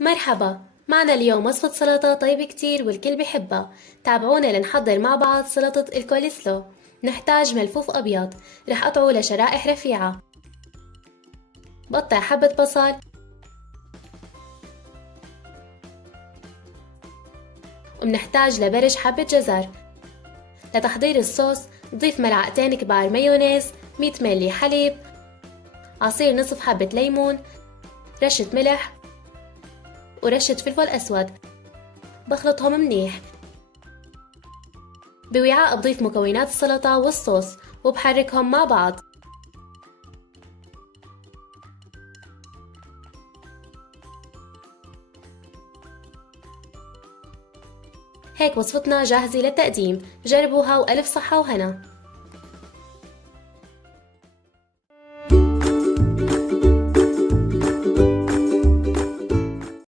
مرحبا، معنا اليوم وصفة سلطة طيبة كتير والكل بيحبها. تابعونا لنحضر مع بعض سلطة الكوليسلو. نحتاج ملفوف أبيض رح قطعه لشرائح رفيعة. بقطع حبة بصل ومنحتاج لبرش حبة جزر. لتحضير الصوص نضيف ملعقتين كبار مايونيز، 100 ملي حليب، عصير نصف حبة ليمون، رشة ملح ورشة فلفل أسود. بخلطهم منيح. بوعاء بضيف مكونات السلطة والصوص وبحركهم مع بعض. هيك وصفتنا جاهزة للتقديم، جربوها وألف صحة وهنا.